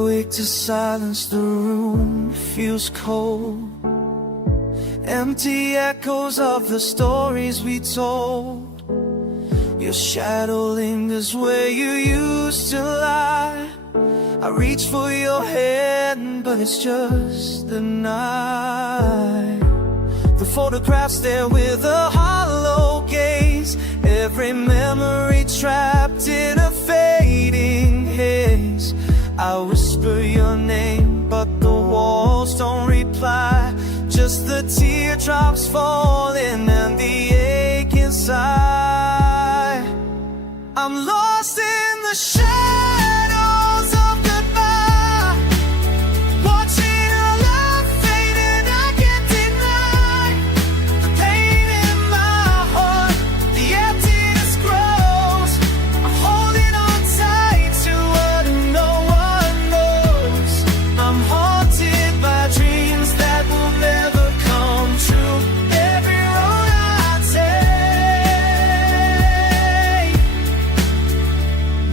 awake to silence, the room feels cold. Empty echoes of the stories we told. Your shadow lingers where you used to lie. I reach for your hand, but it's just the night. The photographs there with a hollow gaze, every memory trapped in a fading haze. I whisper your name, but the walls don't reply. Just the teardrops falling and the ache inside. I'm lost in the shadows of goodbye, watching our love fade and I can't deny the pain in my heart, the emptiness grows. I'm holding on tight to what no one knows. I'm haunted by dreams that will never come true. Every road I take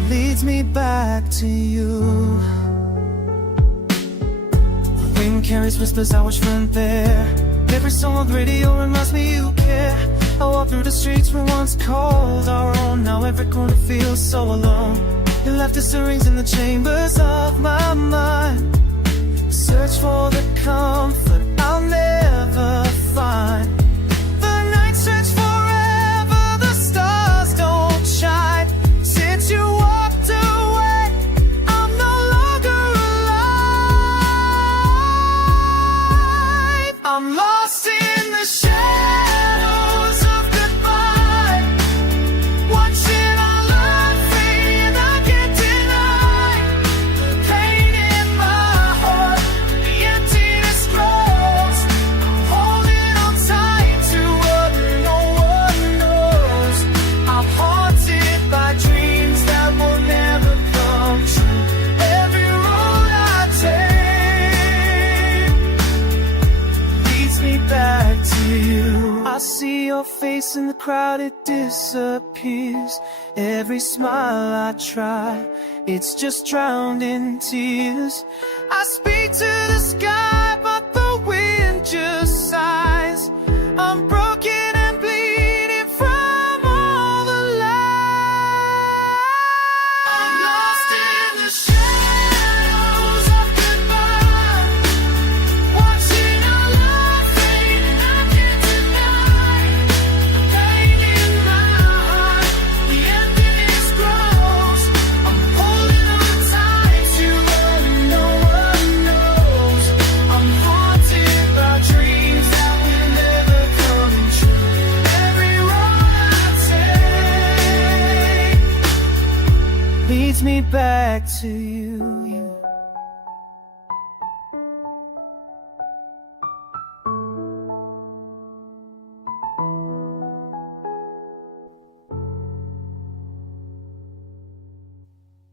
leads me back to you. The wind carries whispers, I watch from there. Every song on the radio reminds me you care. I walk through the streets we once called our own. Now every corner feels so alone. You left the stirrings in the chambers of my mind. Search for the comfort I'll never find. The night search forever, the stars don't shine. Since you walked away, I'm no longer alive. I'm lost in the shadows of goodbye, watching our love fade and I can't deny the pain in my heart, the emptiness grows. I'm holding on tight to what no one knows. I'm haunted by dreams that will never come true. Every road I take leads me back to you. I see your face in the crowd, it disappears. Every smile I try, it's just drowned in tears. I speak to the sky, but the wind just sighs. I'm broken and bleeding from all the lies. I'm lost in the shadows of goodbye, watching our love fade and I can't deny the pain in my heart, the emptiness grows. I'm holding on tight to what no one knows. I'm haunted by dreams that will never come true. Every road I take leads me back to you.